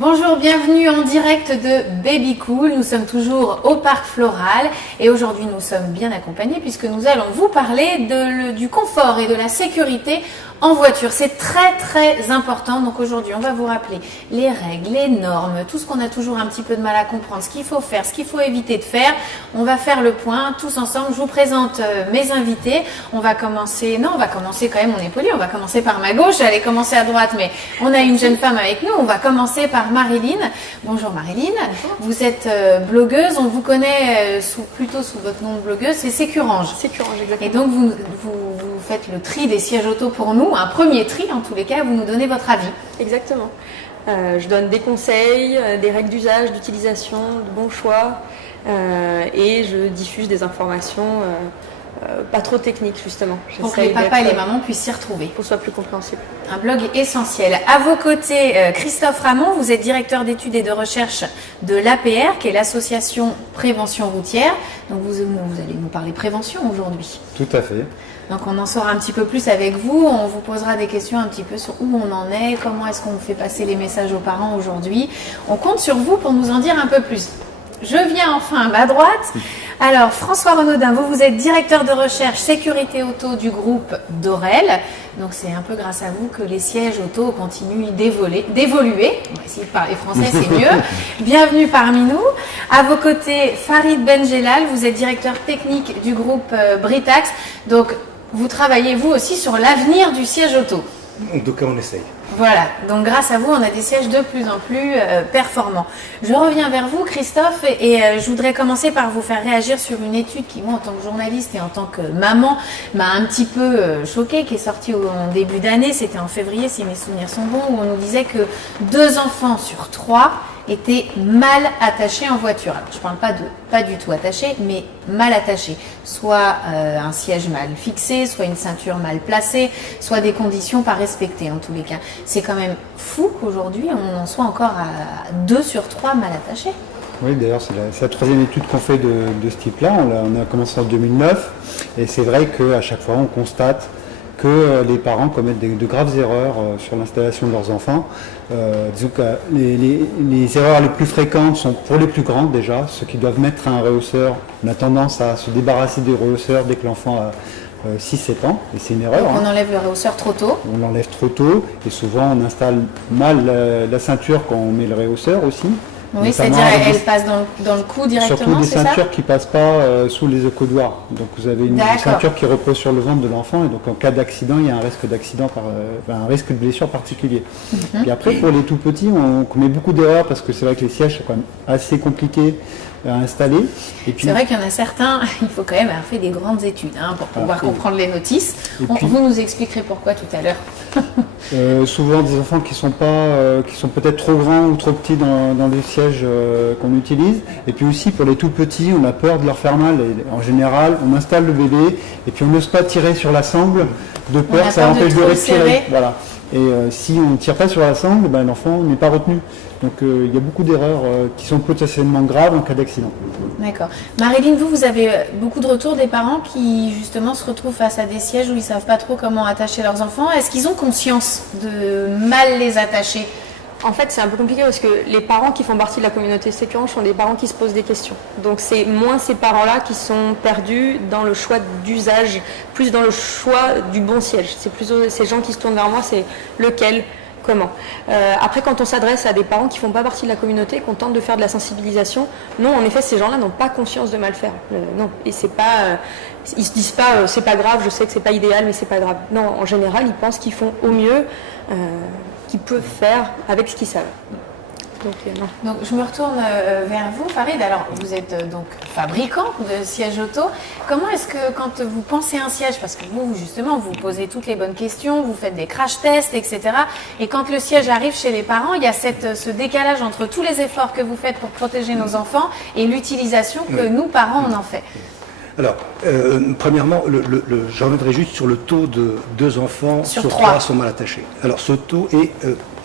Bonjour, bienvenue en direct de Baby Cool. Nous sommes toujours au Parc Floral et aujourd'hui nous sommes bien accompagnés puisque nous allons vous parler du confort et de la sécurité en voiture. C'est très important. Donc aujourd'hui on va vous rappeler les règles, les normes, tout ce qu'on a toujours un petit peu de mal à comprendre, ce qu'il faut faire, ce qu'il faut éviter de faire. On va faire le point tous ensemble. Je vous présente mes invités. On va commencer quand même, on est poli, on va commencer par ma gauche, j'allais commencer à droite mais on a une jeune femme avec nous. On va commencer par Marilyn. Bonjour Marilyn. Bonjour. Vous êtes blogueuse, on vous connaît plutôt sous votre nom de blogueuse, c'est Sécurange. Sécurange, exactement. Et donc vous faites le tri des sièges auto pour nous, un premier tri en tous les cas, vous nous donnez votre avis. Exactement. Je donne des conseils, des règles d'usage, d'utilisation, de bons choix et je diffuse des informations pas trop techniques justement. Pour que les papas et les mamans puissent s'y retrouver. Pour que ce soit plus compréhensible. Un blog essentiel. À vos côtés, Christophe Ramon, vous êtes directeur d'études et de recherche de l'APR, qui est l'association Prévention Routière. Donc vous allez nous parler prévention aujourd'hui. Tout à fait. Donc on en saura un petit peu plus avec vous, on vous posera des questions un petit peu sur où on en est, comment est-ce qu'on fait passer les messages aux parents aujourd'hui. On compte sur vous pour nous en dire un peu plus. Je viens enfin à ma droite. Alors François Renaudin, vous êtes directeur de recherche sécurité auto du groupe Dorel. Donc c'est un peu grâce à vous que les sièges auto continuent d'évoluer. On va essayer de parler français, c'est mieux. Bienvenue parmi nous. À vos côtés, Farid Benjelal, vous êtes directeur technique du groupe Britax. Donc vous travaillez vous aussi sur l'avenir du siège auto. En tout cas, on essaye. Voilà, donc grâce à vous, on a des sièges de plus en plus performants. Je reviens vers vous, Christophe, et je voudrais commencer par vous faire réagir sur une étude qui, moi, en tant que journaliste et en tant que maman, m'a un petit peu choquée, qui est sortie en début d'année, c'était en février, si mes souvenirs sont bons, où on nous disait que 2 enfants sur 3 étaient mal attachés en voiture. Alors, je ne parle pas du tout attachés, mais mal attachés. Soit un siège mal fixé, soit une ceinture mal placée, soit des conditions pas respectées en tous les cas. C'est quand même fou qu'aujourd'hui, on en soit encore à 2 sur 3 mal attachés. Oui, d'ailleurs, c'est la 3e étude qu'on fait de ce type-là. On a commencé en 2009 et c'est vrai qu'à chaque fois, on constate que les parents commettent de graves erreurs sur l'installation de leurs enfants. Disons que les erreurs les plus fréquentes sont pour les plus grands déjà, ceux qui doivent mettre un rehausseur. On a tendance à se débarrasser des rehausseurs dès que l'enfant a 6-7 ans, et c'est une erreur. Donc on enlève le rehausseur trop tôt. On l'enlève trop tôt, et souvent on installe mal la ceinture quand on met le rehausseur aussi. Oui, c'est-à-dire elle passe dans le cou directement, surtout des c'est ça ? ceintures qui ne passent pas sous les accoudoirs. Donc vous avez une ceinture qui repose sur le ventre de l'enfant, et donc en cas d'accident, il y a un risque d'accident, un risque de blessure particulier. Et après, pour les tout petits, on commet beaucoup d'erreurs, parce que c'est vrai que les sièges sont quand même assez compliqués à installer. Et puis, c'est vrai qu'il y en a certains, il faut quand même avoir fait des grandes études pour pouvoir comprendre les notices. Vous nous expliquerez pourquoi tout à l'heure. Souvent des enfants qui sont peut-être trop grands ou trop petits dans les sièges qu'on utilise. Et puis aussi pour les tout petits, on a peur de leur faire mal. Et en général, on installe le bébé et puis on n'ose pas tirer sur la sangle de peur que ça empêche de respirer. Voilà. Et si on ne tire pas sur la sangle, l'enfant n'est pas retenu. Donc il y a beaucoup d'erreurs qui sont potentiellement graves en cas d'accident. D'accord. Marilyn, vous avez beaucoup de retours des parents qui justement se retrouvent face à des sièges où ils ne savent pas trop comment attacher leurs enfants. Est-ce qu'ils ont conscience de mal les attacher ? En fait, c'est un peu compliqué parce que les parents qui font partie de la communauté Sécurange sont des parents qui se posent des questions. Donc c'est moins ces parents-là qui sont perdus dans le choix d'usage, plus dans le choix du bon siège. C'est plus ces gens qui se tournent vers moi, c'est lequel, comment. Après, quand on s'adresse à des parents qui ne font pas partie de la communauté, qu'on tente de faire de la sensibilisation, non, en effet, ces gens-là n'ont pas conscience de mal faire. Non, et c'est pas, ils se disent pas, c'est pas grave, je sais que c'est pas idéal, mais c'est pas grave. Non, en général, ils pensent qu'ils font au mieux qu'ils peuvent faire avec ce qu'ils savent. Donc je me retourne vers vous, Farid. Alors vous êtes donc fabricant de sièges auto. Comment est-ce que quand vous pensez un siège, parce que vous justement vous posez toutes les bonnes questions, vous faites des crash tests, etc. Et quand le siège arrive chez les parents, il y a ce décalage entre tous les efforts que vous faites pour protéger nos enfants et l'utilisation que nous parents on en fait. Alors, premièrement, je reviendrai juste sur le taux de 2 enfants sur 3 sont mal attachés. Alors, ce taux est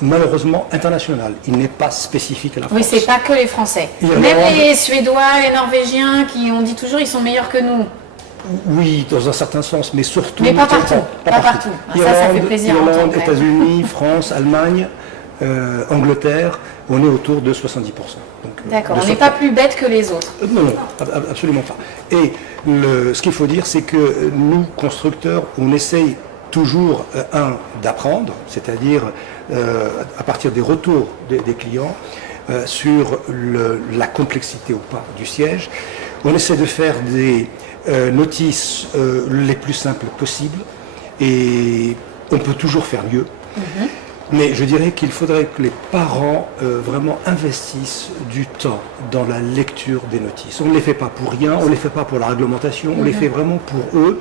malheureusement international. Il n'est pas spécifique à la France. Oui, c'est pas que les Français. Même les Suédois, les Norvégiens, qui on dit toujours ils sont meilleurs que nous. Oui, dans un certain sens, mais surtout... Mais pas partout. Pas partout. Irlande, ça fait plaisir. Irlande, États-Unis, France, Allemagne, Angleterre, on est autour de 70%. D'accord, on n'est pas plus bête que les autres. Non, absolument pas. Et ce qu'il faut dire, c'est que nous, constructeurs, on essaye toujours, d'apprendre, c'est-à-dire à partir des retours des clients, sur la complexité ou pas du siège. On essaie de faire des notices les plus simples possibles et on peut toujours faire mieux. Mais je dirais qu'il faudrait que les parents vraiment investissent du temps dans la lecture des notices. On ne les fait pas pour rien, on ne les fait pas pour la réglementation, on les fait vraiment pour eux.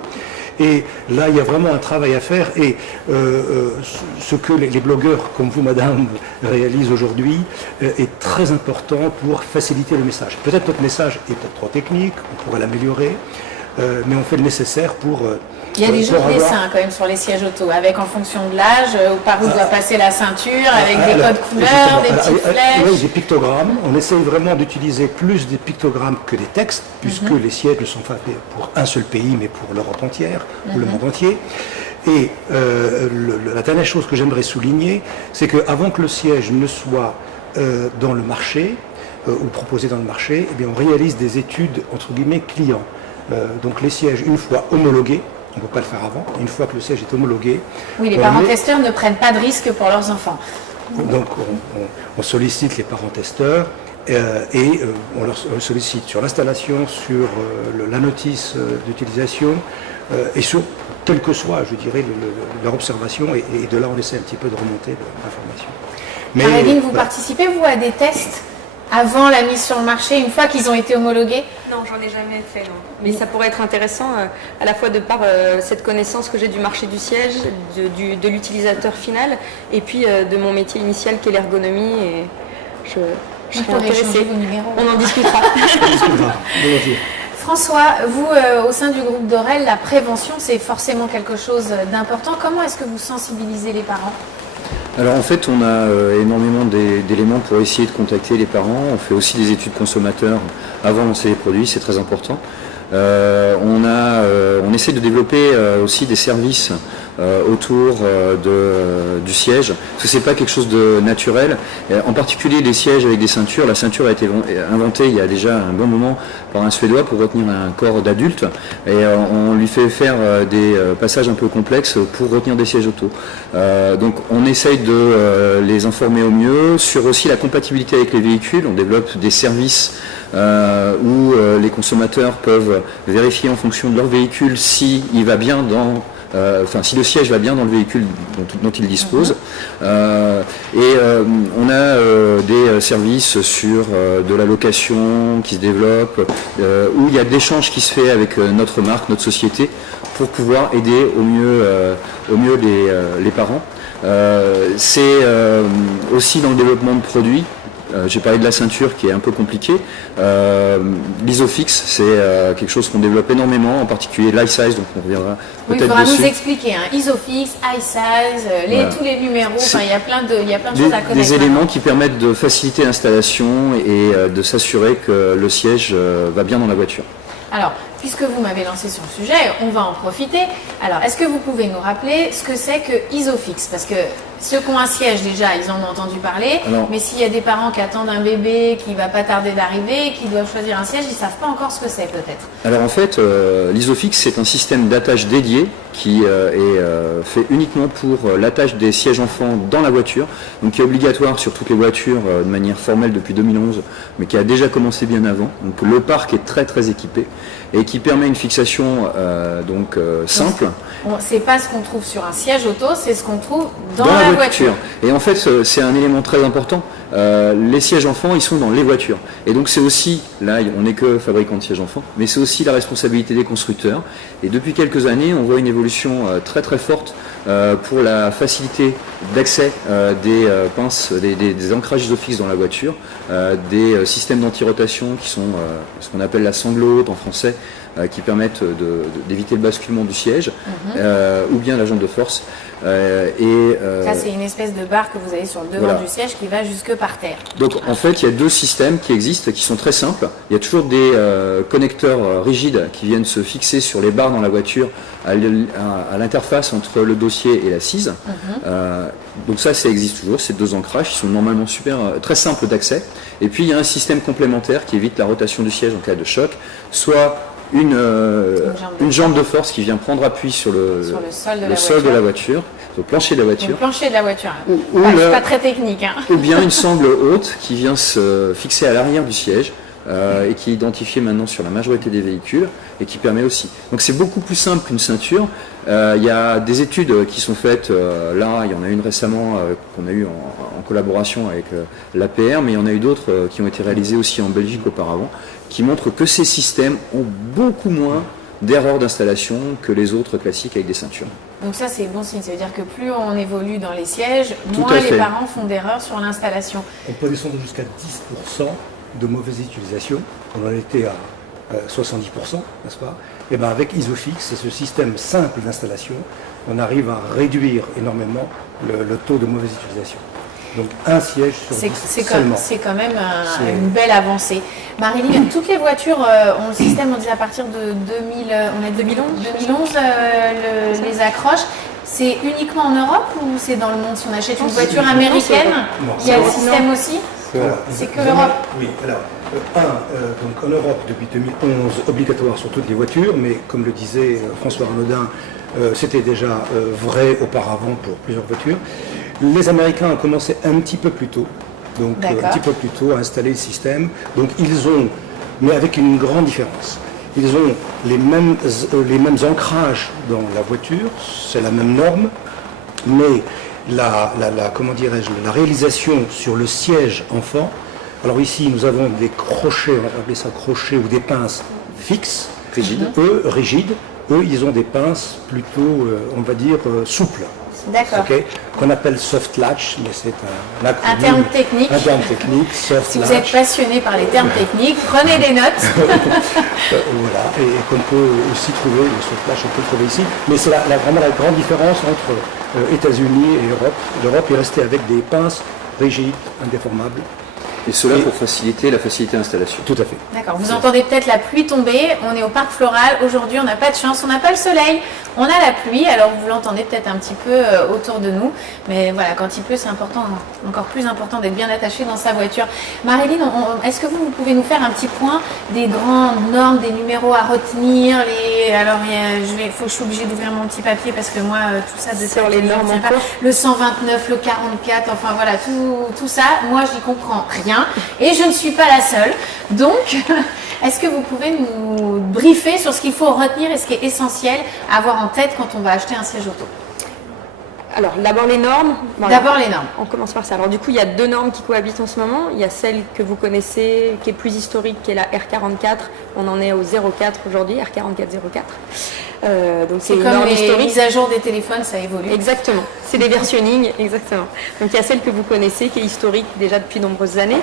Et là, il y a vraiment un travail à faire. Et ce que les blogueurs comme vous, madame, réalisent aujourd'hui est très important pour faciliter le message. Peut-être notre message est peut-être trop technique, on pourrait l'améliorer, mais on fait le nécessaire pour... Il y a des jeux de dessin quand même sur les sièges auto, avec en fonction de l'âge, par où doit passer la ceinture, avec des codes couleurs, des petites flèches. Oui, des pictogrammes. On essaye vraiment d'utiliser plus des pictogrammes que des textes, puisque les sièges ne sont pas faits pour un seul pays, mais pour l'Europe entière, ou le monde entier. Et la dernière chose que j'aimerais souligner, c'est qu'avant que le siège ne soit dans le marché, ou proposé dans le marché, eh bien, on réalise des études, entre guillemets, clients. Donc les sièges, une fois homologués, on ne peut pas le faire avant, une fois que le siège est homologué. Oui, les parents testeurs ne prennent pas de risques pour leurs enfants. Donc on sollicite les parents testeurs et on leur sollicite sur l'installation, sur la notice d'utilisation et sur quelle que soit, je dirais, leur observation et de là on essaie un petit peu de remonter l'information. Maréline, vous participez, vous, à des tests avant la mise sur le marché, une fois qu'ils ont été homologués? Non, j'en ai jamais fait, non. Mais ça pourrait être intéressant, à la fois de par cette connaissance que j'ai du marché du siège, de l'utilisateur final, et puis de mon métier initial qui est l'ergonomie. Et je serais intéressée. On en discutera. François, vous, au sein du groupe Dorel, la prévention, c'est forcément quelque chose d'important. Comment est-ce que vous sensibilisez les parents ? Alors en fait, on a énormément d'éléments pour essayer de contacter les parents. On fait aussi des études consommateurs avant de lancer les produits, c'est très important. On essaie de développer aussi des services autour du siège, parce que c'est pas quelque chose de naturel. En particulier les sièges avec des ceintures. La ceinture a été inventée il y a déjà un bon moment par un Suédois pour retenir un corps d'adulte, et on lui fait faire des passages un peu complexes pour retenir des sièges auto. Donc on essaye de les informer au mieux sur aussi la compatibilité avec les véhicules. On développe des services où les consommateurs peuvent vérifier en fonction de leur véhicule si il va bien si le siège va bien dans le véhicule dont il dispose. On a des services sur de la location qui se développent, où il y a de l'échange qui se fait avec notre marque, notre société, pour pouvoir aider au mieux les parents. C'est aussi dans le développement de produits. J'ai parlé de la ceinture qui est un peu compliquée. L'Isofix, c'est quelque chose qu'on développe énormément, en particulier l'iSize, donc on reviendra peut-être dessus. Il faudra nous expliquer, Isofix, iSize, voilà. Tous les numéros, il y a plein de choses à connaître. Des éléments qui permettent de faciliter l'installation et de s'assurer que le siège va bien dans la voiture. Alors, puisque vous m'avez lancé sur le sujet, on va en profiter. Alors, est-ce que vous pouvez nous rappeler ce que c'est que Isofix ? Parce que ceux qui ont un siège, déjà, ils en ont entendu parler. Alors, mais s'il y a des parents qui attendent un bébé qui ne va pas tarder d'arriver, qui doivent choisir un siège, ils ne savent pas encore ce que c'est, peut-être. Alors, en fait, l'Isofix, c'est un système d'attache dédié qui est fait uniquement pour l'attache des sièges enfants dans la voiture, donc qui est obligatoire sur toutes les voitures de manière formelle depuis 2011, mais qui a déjà commencé bien avant. Donc, le parc est très, très équipé et qui permet une fixation simple. C'est pas ce qu'on trouve sur un siège auto, c'est ce qu'on trouve dans la voiture. Et en fait, c'est un élément très important. Les sièges enfants, ils sont dans les voitures. Et donc c'est aussi, là on n'est que fabricant de sièges enfants, mais c'est aussi la responsabilité des constructeurs. Et depuis quelques années, on voit une évolution très très forte pour la facilité d'accès des pinces, des ancrages Isofix dans la voiture, des systèmes d'anti-rotation qui sont ce qu'on appelle la sangle haute en français, qui permettent d'éviter le basculement du siège, ou bien la jambe de force. Ça, c'est une espèce de barre que vous avez sur le devant Voilà. du siège qui va jusque par terre. Donc en fait, il y a deux systèmes qui existent, qui sont très simples. Il y a toujours des connecteurs rigides qui viennent se fixer sur les barres dans la voiture à l'interface entre le dossier et l'assise. Donc ça existe toujours, ces deux ancrages qui sont normalement très simples d'accès. Et puis il y a un système complémentaire qui évite la rotation du siège en cas de choc, soit une jambe de force qui vient prendre appui sur le sol de la voiture, sur le plancher de la voiture. Le plancher de la voiture. Ou Pas très technique. Hein. Ou bien une sangle haute qui vient se fixer à l'arrière du siège et qui est identifiée maintenant sur la majorité des véhicules et qui permet aussi. Donc c'est beaucoup plus simple qu'une ceinture. Il y a des études qui sont faites, là il y en a une récemment qu'on a eue en collaboration avec l'APR, mais il y en a eu d'autres qui ont été réalisées aussi en Belgique auparavant, qui montrent que ces systèmes ont beaucoup moins d'erreurs d'installation que les autres classiques avec des ceintures. Donc ça c'est bon signe, ça veut dire que plus on évolue dans les sièges, Tout moins à les fait. parents font d'erreurs sur l'installation. On peut descendre jusqu'à 10% de mauvaise utilisation. On en était à 70%, n'est-ce pas? Et bien avec Isofix, c'est ce système simple d'installation, on arrive à réduire énormément le taux de mauvaise utilisation. Donc un siège sur 10 seulement. C'est quand même une belle avancée. Marilyn, toutes les voitures ont le système, on dit à partir de 2011 les accroches. C'est uniquement en Europe ou c'est dans le monde? Si on achète une voiture américaine, il y a le système aussi? Voilà. C'est que l'Europe. Oui, alors, donc en Europe, depuis 2011, obligatoire sur toutes les voitures, mais comme le disait François Renaudin, c'était déjà vrai auparavant pour plusieurs voitures. Les Américains ont commencé un petit peu plus tôt, donc un petit peu plus tôt à installer le système. Donc ils ont, mais avec une grande différence, ils ont les mêmes ancrages dans la voiture, c'est la même norme, mais comment dirais-je, la réalisation sur le siège enfant. Alors ici, nous avons des crochets, on va appeler ça crochets ou des pinces fixes, Rigides. Eux, rigides. Eux, ils ont des pinces plutôt, on va dire, souples. D'accord. Ok, qu'on appelle soft latch, mais c'est un acronyme. Un terme technique. Un terme technique, soft Si latch. vous êtes passionné par les termes techniques, prenez des notes. Voilà, et qu'on peut aussi trouver, le soft latch, on peut le trouver ici. Mais c'est vraiment la grande différence entre États-Unis et Europe. L'Europe est restée avec des pinces rigides, indéformables. Et cela pour faciliter la facilité d'installation. Tout à fait. D'accord, vous entendez peut-être la pluie tomber, on est au parc floral, aujourd'hui on n'a pas de chance, on n'a pas le soleil, on a la pluie, alors vous l'entendez peut-être un petit peu autour de nous, mais voilà, quand il pleut c'est important, encore plus important d'être bien attaché dans sa voiture. Marilyn, est-ce que vous pouvez nous faire un petit point des grandes normes, des numéros à retenir, alors je suis obligée d'ouvrir mon petit papier parce que moi tout ça de Sur les normes en cours. le 129, le 44, enfin voilà, tout ça, moi j'y comprends rien. Et je ne suis pas la seule. Donc, est-ce que vous pouvez nous briefer sur ce qu'il faut retenir et ce qui est essentiel à avoir en tête quand on va acheter un siège auto? Alors, d'abord les normes. Voilà. D'abord les normes. On commence par ça. Alors du coup, il y a deux normes qui cohabitent en ce moment. Il y a celle que vous connaissez, qui est plus historique, qui est la R44. On en est au 04 aujourd'hui, R4404. Donc C'est une comme norme les historique. mises à jour des téléphones, ça évolue. Exactement, c'est des versionning, exactement. Donc il y a celle que vous connaissez, qui est historique déjà depuis de nombreuses années,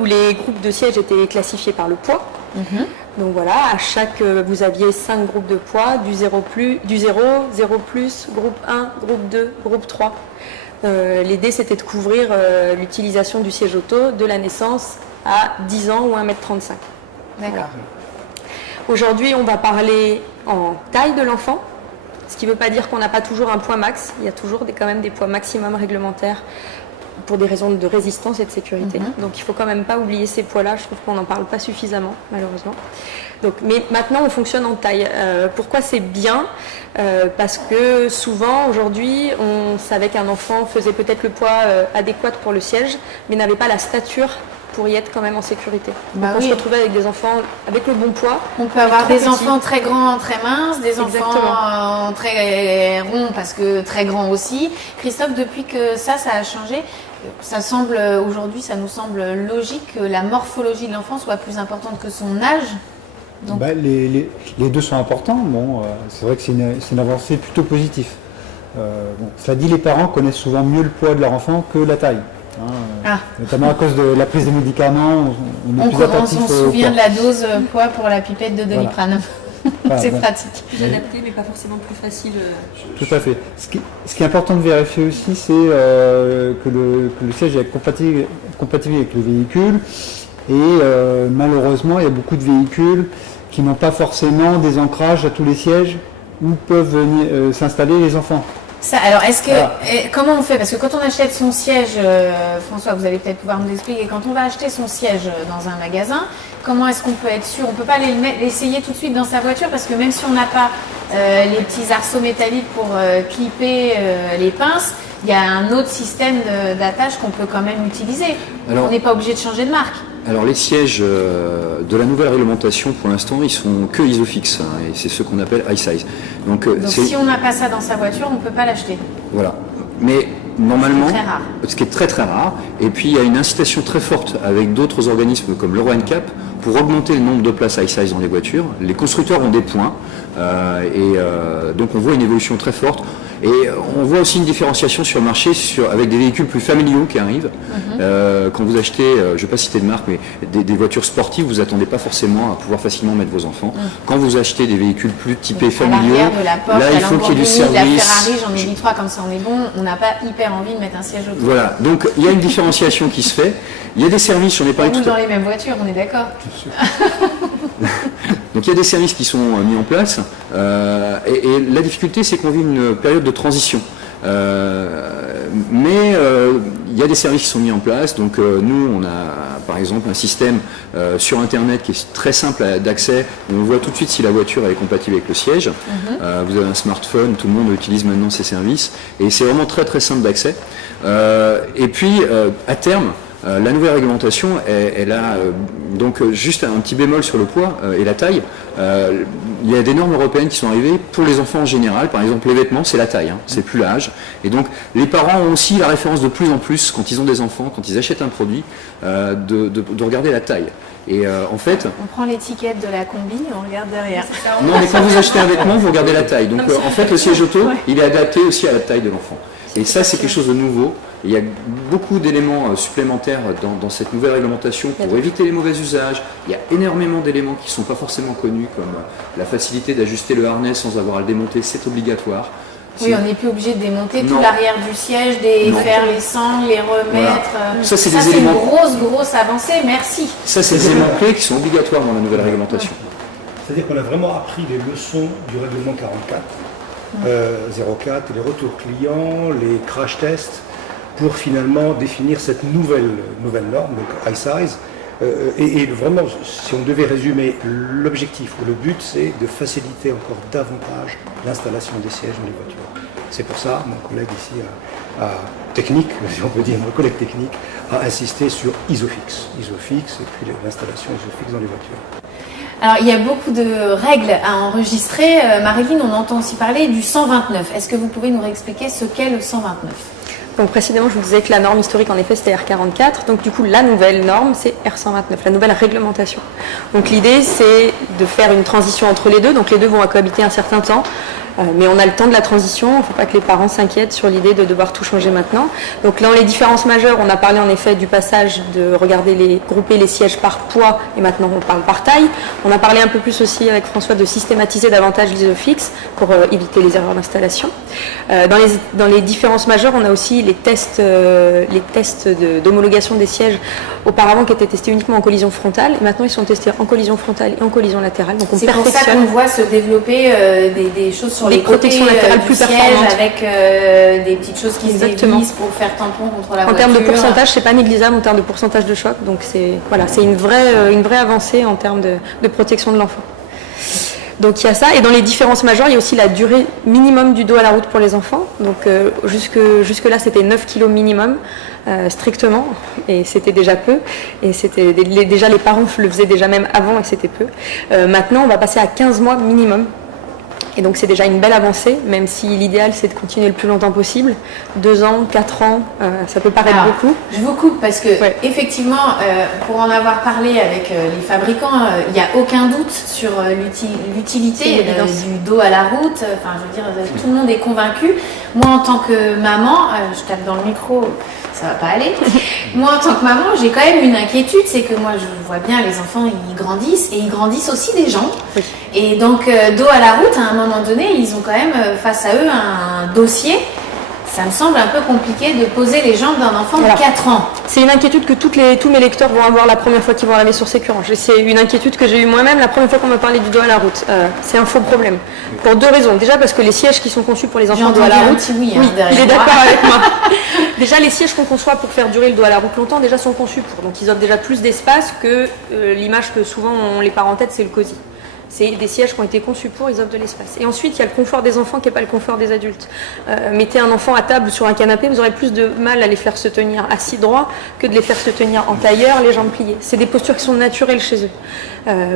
où les groupes de sièges étaient classifiés par le poids. Donc voilà, à chaque, vous aviez 5 groupes de poids, du 0, 0 plus, groupe 1, groupe 2, groupe 3. L'idée c'était de couvrir l'utilisation du siège auto de la naissance à 10 ans ou 1m35. D'accord. Aujourd'hui, on va parler en taille de l'enfant, ce qui ne veut pas dire qu'on n'a pas toujours un poids max. Il y a toujours quand même des poids maximum réglementaires pour des raisons de résistance et de sécurité. Donc il ne faut quand même pas oublier ces poids-là. Je trouve qu'on n'en parle pas suffisamment, malheureusement. Donc, mais maintenant, on fonctionne en taille. Pourquoi c'est bien? Parce que souvent, aujourd'hui, on savait qu'un enfant faisait peut-être le poids adéquat pour le siège, mais n'avait pas la stature pour y être quand même en sécurité. Donc on se retrouvait avec des enfants avec le bon poids. On peut avoir des petits. enfants très grands, très minces, des Exactement. enfants très ronds parce que très grands aussi. Christophe, depuis que ça a changé, ça semble aujourd'hui, ça nous semble logique que la morphologie de l'enfant soit plus importante que son âge. Donc, Les deux sont importants. Bon, c'est vrai que c'est une avancée plutôt positive. Cela dit, les parents connaissent souvent mieux le poids de leur enfant que la taille. Notamment à cause de la prise des médicaments, on est plus attentif On se au souvient de poids. la dose poids pour la pipette de Doliprane. C'est pratique. Plus adapté, mais pas forcément plus facile. Tout à fait. Ce qui est important de vérifier aussi, c'est que le siège est compatible avec le véhicule. Et malheureusement, il y a beaucoup de véhicules qui n'ont pas forcément des ancrages à tous les sièges où peuvent venir s'installer les enfants. Ça, alors, comment on fait? Parce que quand on achète son siège, François, vous allez peut-être pouvoir nous expliquer, quand on va acheter son siège dans un magasin, comment est-ce qu'on peut être sûr? On ne peut pas l'essayer tout de suite dans sa voiture parce que même si on n'a pas les petits arceaux métalliques pour clipper les pinces, il y a un autre système d'attache qu'on peut quand même utiliser. Alors, on n'est pas obligé de changer de marque. Alors les sièges de la nouvelle réglementation, pour l'instant, ils sont que Isofix, et c'est ceux qu'on appelle iSize. Donc si on n'a pas ça dans sa voiture, on ne peut pas l'acheter. Voilà. Mais normalement, très rare. Ce qui est très très rare, et puis il y a une incitation très forte avec d'autres organismes comme l'Euro NCAP pour augmenter le nombre de places iSize dans les voitures. Les constructeurs ont des points, donc on voit une évolution très forte. Et on voit aussi une différenciation sur le marché avec des véhicules plus familiaux qui arrivent. Quand vous achetez, je ne vais pas citer de marque, mais des voitures sportives, vous n'attendez pas forcément à pouvoir facilement mettre vos enfants. Quand vous achetez des véhicules plus typés familiaux, de la Porsche, là il faut qu'il y ait du service. La Ferrari, j'en ai dit 3 comme ça on est bon, on n'a pas hyper envie de mettre un siège autour. Voilà, donc il y a une différenciation qui se fait. Il y a des services, j'en ai parlé tout à l'heure. Dans les mêmes voitures, on est d'accord. Donc il y a des services qui sont mis en place et la difficulté c'est qu'on vit une période de transition. Mais il y a des services qui sont mis en place. Donc nous on a par exemple un système sur internet qui est très simple d'accès. On voit tout de suite si la voiture est compatible avec le siège. Vous avez un smartphone, tout le monde utilise maintenant ces services et c'est vraiment très très simple d'accès. Et puis à terme, la nouvelle réglementation, elle a donc juste un petit bémol sur le poids et la taille. Il y a des normes européennes qui sont arrivées pour les enfants en général. Par exemple, les vêtements, c'est la taille, c'est plus l'âge. Et donc, les parents ont aussi la référence de plus en plus, quand ils ont des enfants, quand ils achètent un produit, de regarder la taille. Et en fait... On prend l'étiquette de la combi et on regarde derrière. Non, mais quand vous achetez un vêtement, vous regardez la taille. Donc, en fait, le siège auto, il est adapté aussi à la taille de l'enfant. Et ça, c'est quelque chose de nouveau. Il y a beaucoup d'éléments supplémentaires dans cette nouvelle réglementation pour éviter les mauvais usages. Il y a énormément d'éléments qui ne sont pas forcément connus, comme la facilité d'ajuster le harnais sans avoir à le démonter, c'est obligatoire. Oui, on n'est plus obligé de démonter tout l'arrière du siège, faire les sangles, les remettre. Voilà. Ça, c'est des éléments... une grosse avancée, merci. Ça, c'est des éléments clés qui sont obligatoires dans la nouvelle réglementation. C'est-à-dire qu'on a vraiment appris les leçons du règlement 44, 04, les retours clients, les crash tests, pour finalement définir cette nouvelle norme, donc iSize. Et vraiment, si on devait résumer l'objectif ou le but, c'est de faciliter encore davantage l'installation des sièges dans les voitures. C'est pour ça, mon collègue ici technique, si on peut dire, mon collègue technique, a insisté sur Isofix. Isofix et puis l'installation Isofix dans les voitures. Alors, il y a beaucoup de règles à enregistrer. Marilyn, on entend aussi parler du 129. Est-ce que vous pouvez nous réexpliquer ce qu'est le 129 ? Donc précisément, je vous disais que la norme historique, en effet, c'était R44. Donc du coup, la nouvelle norme, c'est R129, la nouvelle réglementation. Donc l'idée, c'est de faire une transition entre les deux. Donc les deux vont cohabiter un certain temps. Mais on a le temps de la transition, il ne faut pas que les parents s'inquiètent sur l'idée de devoir tout changer maintenant. Donc dans les différences majeures, on a parlé en effet du passage de grouper les sièges par poids, et maintenant on parle par taille. On a parlé un peu plus aussi avec François de systématiser davantage l'Isofix pour éviter les erreurs d'installation. Dans les différences majeures, on a aussi les tests d'homologation des sièges auparavant qui étaient testés uniquement en collision frontale, et maintenant ils sont testés en collision frontale et en collision latérale. Donc on c'est pour ça qu'on voit se développer des choses sur des les protections côtés, latérales plus performantes avec des petites choses qui se dévissent pour faire tampon contre la voiture. En termes de pourcentage, c'est pas négligeable en termes de pourcentage de choc, donc c'est une vraie avancée en termes de protection de l'enfant. Donc il y a ça, et dans les différences majeures, il y a aussi la durée minimum du dos à la route pour les enfants. Donc jusque là, c'était 9 kg minimum, strictement, et c'était déjà peu. Et c'était déjà les parents le faisaient déjà même avant, et c'était peu. Maintenant, on va passer à 15 mois minimum. Et donc c'est déjà une belle avancée, même si l'idéal c'est de continuer le plus longtemps possible. 2 ans, 4 ans, ça peut paraître beaucoup. Je vous coupe parce que effectivement, pour en avoir parlé avec les fabricants, il n'y a aucun doute sur l'utilité du dos à la route. Enfin, je veux dire, tout le monde est convaincu. Moi, en tant que maman, je tape dans le micro, ça va pas aller. Moi, en tant que maman, j'ai quand même une inquiétude, c'est que moi, je vois bien les enfants, ils grandissent et ils grandissent aussi des jambes. Oui. Et donc, dos à la route, à un moment donné, ils ont quand même face à eux un dossier. Ça me semble un peu compliqué de poser les jambes d'un enfant de 4 ans. C'est une inquiétude que tous mes lecteurs vont avoir la première fois qu'ils vont arriver sur Sécurange. Et c'est une inquiétude que j'ai eue moi-même la première fois qu'on m'a parlé du dos à la route. C'est un faux problème. Pour 2 raisons. Déjà parce que les sièges qui sont conçus pour les enfants dos à la route, oui, il est d'accord avec moi. Déjà, les sièges qu'on conçoit pour faire durer le dos à la route longtemps, déjà sont conçus pour. Donc ils offrent déjà plus d'espace que l'image que souvent ont les parents en tête, c'est le cosy. C'est des sièges qui ont été conçus pour, ils offrent de l'espace. Et ensuite, il y a le confort des enfants qui n'est pas le confort des adultes. Mettez un enfant à table sur un canapé, vous aurez plus de mal à les faire se tenir assis droit que de les faire se tenir en tailleur, les jambes pliées. C'est des postures qui sont naturelles chez eux.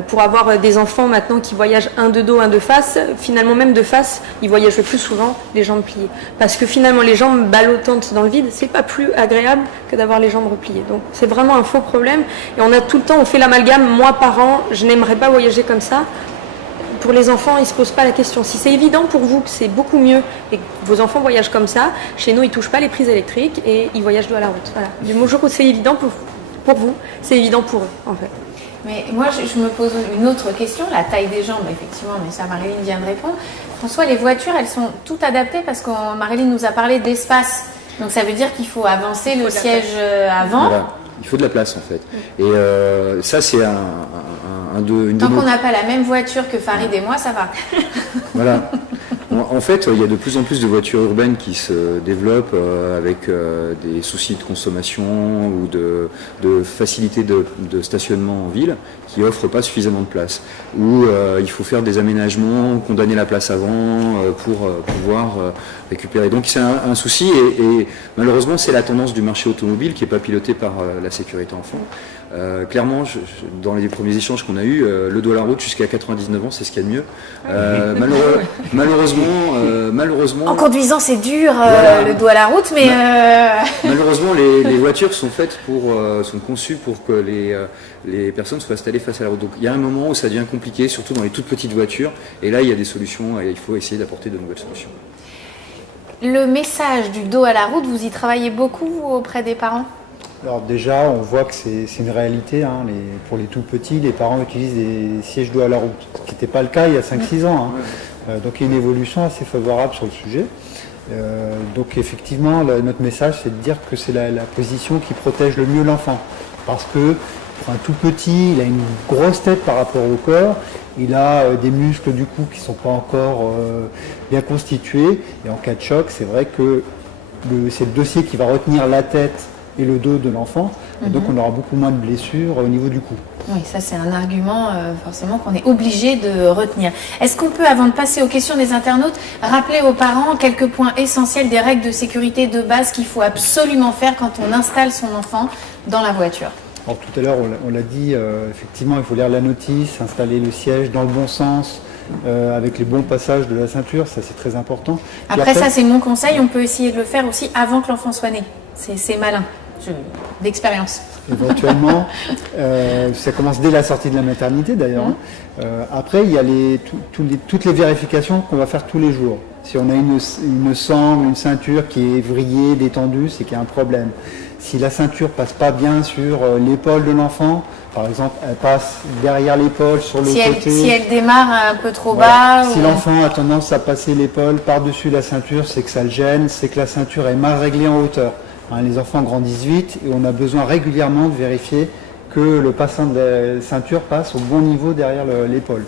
Pour avoir des enfants maintenant qui voyagent un de dos, un de face, finalement même de face, ils voyagent le plus souvent les jambes pliées. Parce que finalement, les jambes ballottantes dans le vide, c'est pas plus agréable que d'avoir les jambes repliées. Donc c'est vraiment un faux problème. Et on a tout le temps, on fait l'amalgame, moi parent, je n'aimerais pas voyager comme ça. Pour les enfants, ils ne se posent pas la question. Si c'est évident pour vous que c'est beaucoup mieux et que vos enfants voyagent comme ça, chez nous, ils ne touchent pas les prises électriques et ils voyagent dos à la route. Voilà. Du jour où c'est évident pour vous, c'est évident pour eux, en fait. Mais moi, je me pose une autre question, la taille des jambes, effectivement, mais ça, Marilyn vient de répondre. François, les voitures, elles sont toutes adaptées parce que Marilyn nous a parlé d'espace. Donc ça veut dire qu'il faut avancer le siège avant. Voilà. Il faut de la place en fait. Et ça c'est une Tant qu'on n'a pas la même voiture que Farid et moi, ça va. Voilà. En fait, il y a de plus en plus de voitures urbaines qui se développent avec des soucis de consommation ou de facilité de stationnement en ville qui n'offrent pas suffisamment de place. Où il faut faire des aménagements, condamner la place avant pour pouvoir récupérer. Donc c'est un souci et malheureusement c'est la tendance du marché automobile qui n'est pas pilotée par la sécurité enfant. Clairement, dans les premiers échanges qu'on a eus, le dos à la route jusqu'à 99 ans, c'est ce qu'il y a de mieux. Malheureusement... En conduisant, c'est dur, le dos à la route, mais... Malheureusement, les voitures sont faites sont conçues pour que les personnes soient installées face à la route. Donc il y a un moment où ça devient compliqué, surtout dans les toutes petites voitures, et là il y a des solutions et il faut essayer d'apporter de nouvelles solutions. Le message du dos à la route, vous y travaillez beaucoup auprès des parents ? Alors déjà, on voit que c'est une réalité. Pour les tout petits, les parents utilisent des sièges dos à la route, ce qui n'était pas le cas il y a 5-6 ans. Donc il y a une évolution assez favorable sur le sujet. Donc effectivement, notre message, c'est de dire que c'est la position qui protège le mieux l'enfant. Parce que pour un tout petit, il a une grosse tête par rapport au corps, il a des muscles du cou qui ne sont pas encore bien constitués. Et en cas de choc, c'est vrai que c'est le dossier qui va retenir la tête et le dos de l'enfant, et donc on aura beaucoup moins de blessures au niveau du cou. Oui, ça c'est un argument forcément qu'on est obligé de retenir. Est-ce qu'on peut, avant de passer aux questions des internautes, rappeler aux parents quelques points essentiels des règles de sécurité de base qu'il faut absolument faire quand on installe son enfant dans la voiture ? Alors tout à l'heure on l'a dit, effectivement il faut lire la notice, installer le siège dans le bon sens, avec les bons passages de la ceinture, ça c'est très important. Après ça c'est mon conseil, on peut essayer de le faire aussi avant que l'enfant soit né, c'est malin. D'expérience. Éventuellement, ça commence dès la sortie de la maternité d'ailleurs. Après, il y a toutes les vérifications qu'on va faire tous les jours. Si on a une sangle, une ceinture qui est vrillée, détendue, c'est qu'il y a un problème. Si la ceinture passe pas bien sur l'épaule de l'enfant, par exemple, elle passe derrière l'épaule, sur le côté. Si elle démarre un peu trop voilà. bas. Si l'enfant a tendance à passer l'épaule par-dessus la ceinture, c'est que ça le gêne, c'est que la ceinture est mal réglée en hauteur. Les enfants grandissent vite et on a besoin régulièrement de vérifier que le bassin de la ceinture passe au bon niveau derrière l'épaule.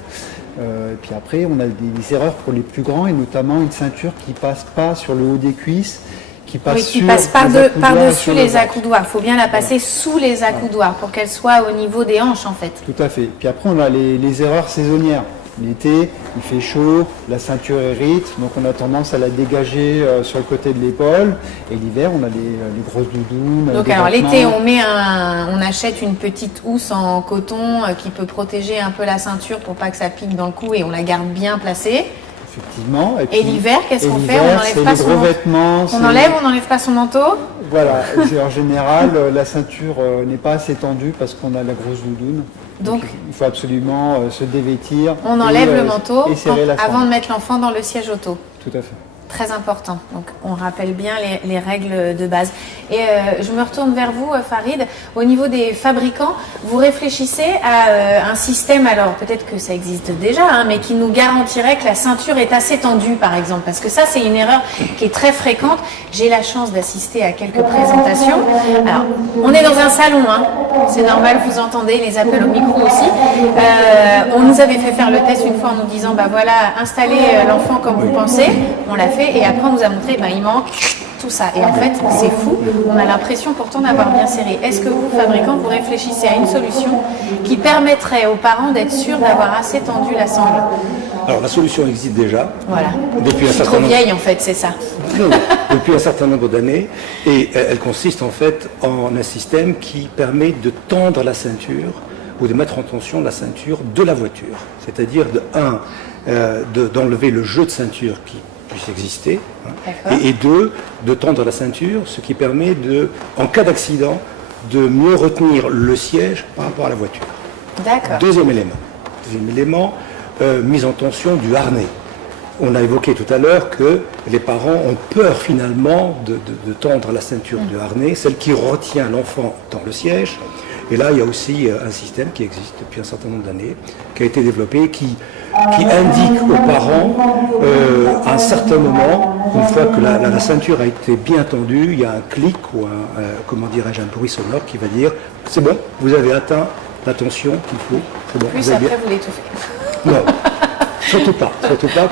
Puis après, on a des erreurs pour les plus grands et notamment une ceinture qui passe pas sur le haut des cuisses, qui passe par-dessus les accoudoirs. Il faut bien la passer sous les accoudoirs pour qu'elle soit au niveau des hanches en fait. Tout à fait. Puis après, on a les erreurs saisonnières. L'été, il fait chaud, la ceinture hérite, donc on a tendance à la dégager sur le côté de l'épaule. Et l'hiver, on a les grosses doudounes. Donc alors l'été, on achète une petite housse en coton qui peut protéger un peu la ceinture pour pas que ça pique dans le cou et on la garde bien placée. Effectivement. Et l'hiver, qu'est-ce qu'on fait? On n'enlève pas son manteau. On n'enlève pas son manteau. Voilà. En général, la ceinture n'est pas assez tendue parce qu'on a la grosse doudoune. Donc il faut absolument se dévêtir. On enlève le manteau avant de mettre l'enfant dans le siège auto. Tout à fait. Très important. Donc on rappelle bien les règles de base. Et je me retourne vers vous, Farid. Au niveau des fabricants, vous réfléchissez à un système, alors peut-être que ça existe déjà, hein, mais qui nous garantirait que la ceinture est assez tendue, par exemple. Parce que ça, c'est une erreur qui est très fréquente. J'ai la chance d'assister à quelques présentations. Alors, on est dans un salon, hein. C'est normal, vous entendez les appels au micro aussi. On nous avait fait faire le test une fois en nous disant, bah voilà, installez l'enfant comme vous pensez. On l'a fait et après on nous a montré, bah, il manque tout ça. Et en fait, c'est fou. On a l'impression pourtant d'avoir bien serré. Est-ce que vous, fabricants, vous réfléchissez à une solution qui permettrait aux parents d'être sûrs d'avoir assez tendu la sangle? Alors la solution existe déjà. Voilà. Depuis Je suis trop vieille en fait, c'est ça. Non, depuis un certain nombre d'années, et elle consiste en fait en un système qui permet de tendre la ceinture ou de mettre en tension la ceinture de la voiture. C'est-à-dire d'enlever le jeu de ceinture qui puisse exister, hein, et deux, de tendre la ceinture, ce qui permet en cas d'accident, de mieux retenir le siège par rapport à la voiture. D'accord. Deuxième élément, mise en tension du harnais. On a évoqué tout à l'heure que les parents ont peur finalement de tendre la ceinture du harnais, celle qui retient l'enfant dans le siège. Et là, il y a aussi un système qui existe depuis un certain nombre d'années, qui a été développé, qui indique aux parents, à un certain moment, une fois que la ceinture a été bien tendue, il y a un clic ou un bruit sonore qui va dire « c'est bon, vous avez atteint la tension qu'il faut, c'est bon, Plus vous avez après, bien... vous l'étouffez. » Non, surtout pas,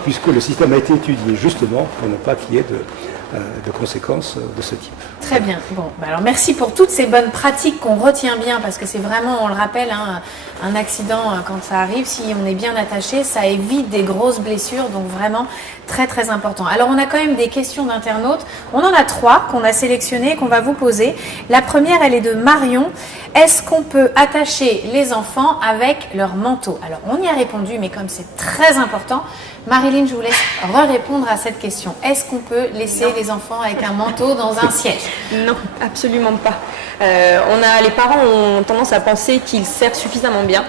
puisque le système a été étudié justement pour ne pas qu'il y ait de conséquences de ce type. Très bien. Bon, bah alors merci pour toutes ces bonnes pratiques qu'on retient bien, parce que c'est vraiment, on le rappelle, hein, un accident quand ça arrive, si on est bien attaché, ça évite des grosses blessures, donc vraiment très très important. Alors on a quand même des questions d'internautes. On en a 3 qu'on a sélectionnées, qu'on va vous poser. La première, elle est de Marion. Est-ce qu'on peut attacher les enfants avec leur manteau? Alors on y a répondu, mais comme c'est très important, Marilyn, je vous laisse répondre à cette question. Est-ce qu'on peut laisser les enfants avec un manteau dans un siège? Non, absolument pas. Les parents ont tendance à penser qu'ils servent suffisamment bien.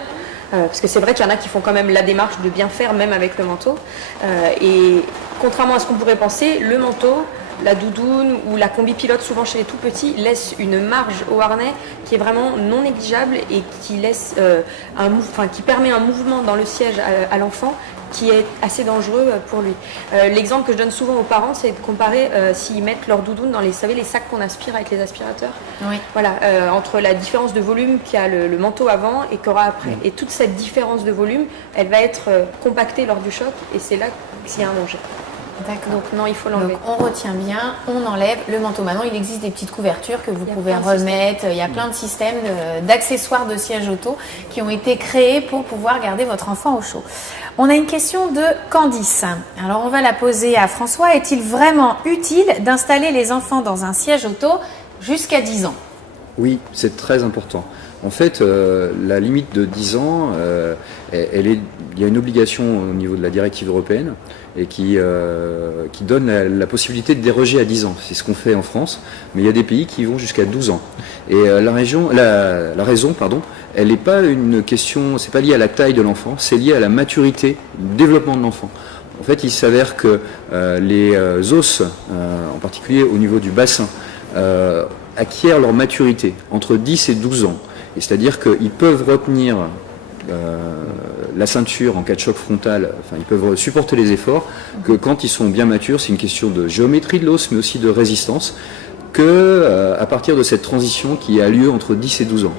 Parce que c'est vrai qu'il y en a qui font quand même la démarche de bien faire, même avec le manteau. Et contrairement à ce qu'on pourrait penser, le manteau, la doudoune ou la combi pilote, souvent chez les tout petits, laisse une marge au harnais qui est vraiment non négligeable et qui laisse qui permet un mouvement dans le siège à l'enfant qui est assez dangereux pour lui. L'exemple que je donne souvent aux parents, c'est de comparer s'ils mettent leur doudoune dans les sacs qu'on aspire avec les aspirateurs. Oui. Voilà, entre la différence de volume qu'il y a le manteau avant et qu'aura après. Et toute cette différence de volume, elle va être compactée lors du choc et c'est là qu'il y a un danger. D'accord. Donc non, il faut l'enlever. Donc on retient bien, on enlève le manteau. Maintenant, il existe des petites couvertures que vous pouvez remettre. Il y a plein de systèmes d'accessoires de siège auto qui ont été créés pour pouvoir garder votre enfant au chaud. On a une question de Candice. Alors on va la poser à François. Est-il vraiment utile d'installer les enfants dans un siège auto jusqu'à 10 ans? Oui, c'est très important. En fait, la limite de 10 ans, il y a une obligation au niveau de la directive européenne et qui donne la possibilité de déroger à 10 ans. C'est ce qu'on fait en France, mais il y a des pays qui vont jusqu'à 12 ans. Et la raison, elle n'est pas une question, c'est pas lié à la taille de l'enfant, c'est lié à la maturité, au développement de l'enfant. En fait, il s'avère que les os, en particulier au niveau du bassin, acquièrent leur maturité entre 10 et 12 ans. Et c'est-à-dire qu'ils peuvent retenir la ceinture en cas de choc frontal, ils peuvent supporter les efforts, que quand ils sont bien matures, c'est une question de géométrie de l'os, mais aussi de résistance, à partir de cette transition qui a lieu entre 10 et 12 ans.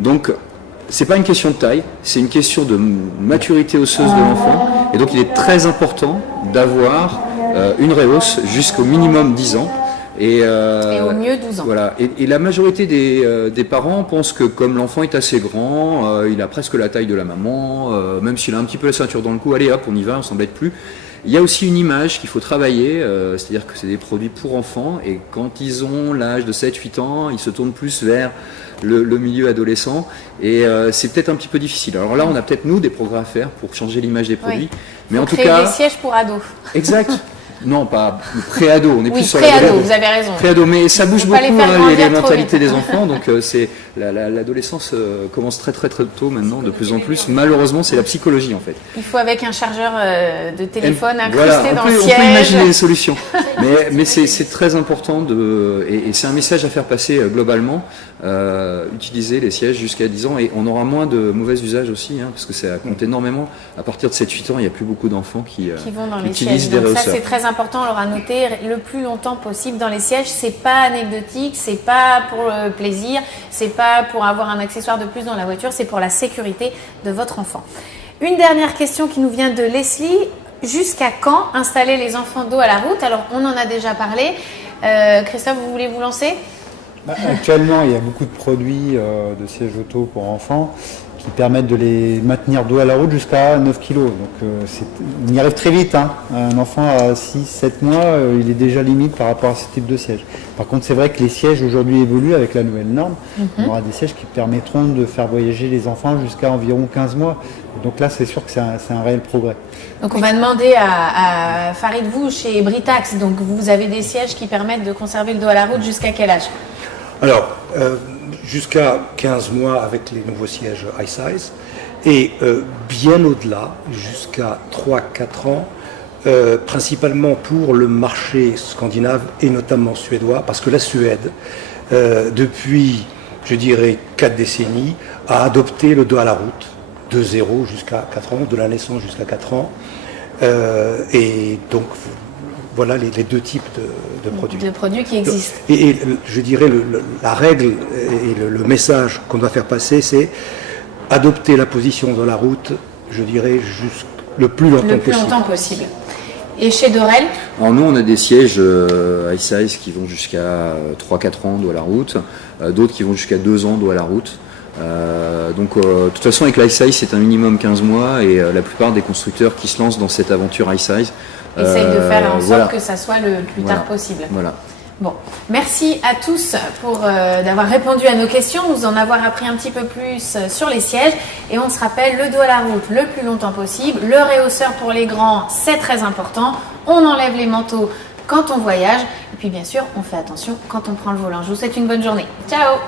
Donc, c'est pas une question de taille, c'est une question de maturité osseuse de l'enfant, et donc il est très important d'avoir une rehausse jusqu'au minimum 10 ans, et au mieux 12 ans. Voilà. Et la majorité des parents pensent que comme l'enfant est assez grand, il a presque la taille de la maman, même s'il a un petit peu la ceinture dans le cou, allez hop, on y va, on s'embête plus. Il y a aussi une image qu'il faut travailler, c'est-à-dire que c'est des produits pour enfants, et quand ils ont l'âge de 7-8 ans, ils se tournent plus vers le milieu adolescent, et c'est peut-être un petit peu difficile. Alors là, on a peut-être nous des progrès à faire pour changer l'image des produits, mais en tout cas... Créer des sièges pour ados. Exact. Non, pas pré-ado, on est Oui, plus sur pré-ado, vous avez raison. Pré-ado, mais ça bouge Faut beaucoup, pas les faire les grandir trop mentalités vite. des enfants, donc c'est l'adolescence commence très tôt maintenant, de plus en plus. Malheureusement, c'est la psychologie en fait. Il faut avec un chargeur de téléphone incrusté Voilà, dans on le peut siège. imaginer les solutions. mais c'est très important et c'est un message à faire passer globalement. Utiliser les sièges jusqu'à 10 ans et on aura moins de mauvais usages aussi, parce que ça compte énormément. À partir de 7-8 ans, il n'y a plus beaucoup d'enfants qui vont dans les utilisent sièges. des Donc ça rehausseurs. c'est très important, on l'aura noté le plus longtemps possible dans les sièges. C'est pas anecdotique, c'est pas pour le plaisir, c'est pas pour avoir un accessoire de plus dans la voiture, c'est pour la sécurité de votre enfant. Une dernière question qui nous vient de Leslie. Jusqu'à quand installer les enfants dos à la route? Alors on en a déjà parlé. Christophe, vous voulez vous lancer? Actuellement, il y a beaucoup de produits de sièges auto pour enfants qui permettent de les maintenir dos à la route jusqu'à 9 kg. Donc on y arrive très vite. Un enfant à 6-7 mois, il est déjà limite par rapport à ce type de siège. Par contre, c'est vrai que les sièges aujourd'hui évoluent avec la nouvelle norme. On aura des sièges qui permettront de faire voyager les enfants jusqu'à environ 15 mois. Donc là, c'est sûr que c'est un réel progrès. Donc on va demander à Farid, vous chez Britax, donc vous avez des sièges qui permettent de conserver le dos à la route jusqu'à quel âge? Alors, jusqu'à 15 mois avec les nouveaux sièges iSize et bien au-delà, jusqu'à 3-4 ans, principalement pour le marché scandinave et notamment suédois, parce que la Suède, depuis, je dirais, 4 décennies, a adopté le dos à la route de 0 jusqu'à 4 ans, de la naissance jusqu'à 4 ans. Et donc, voilà les deux types de produits. De produits qui existent. Et je dirais la règle et le message qu'on doit faire passer, c'est adopter la position dans la route, je dirais, le plus longtemps possible. Et chez Dorel? Alors nous, on a des sièges iSize qui vont jusqu'à 3-4 ans dos à la route, d'autres qui vont jusqu'à 2 ans dos à la route. Donc de toute façon avec l'iSize c'est un minimum 15 mois et la plupart des constructeurs qui se lancent dans cette aventure iSize essayent de faire en sorte voilà. que ça soit le plus tard possible. Voilà. Bon, merci à tous pour d'avoir répondu à nos questions, nous en avoir appris un petit peu plus sur les sièges et on se rappelle le dos à la route le plus longtemps possible, le rehausseur pour les grands c'est très important, on enlève les manteaux quand on voyage et puis bien sûr on fait attention quand on prend le volant. Je vous souhaite une bonne journée. Ciao!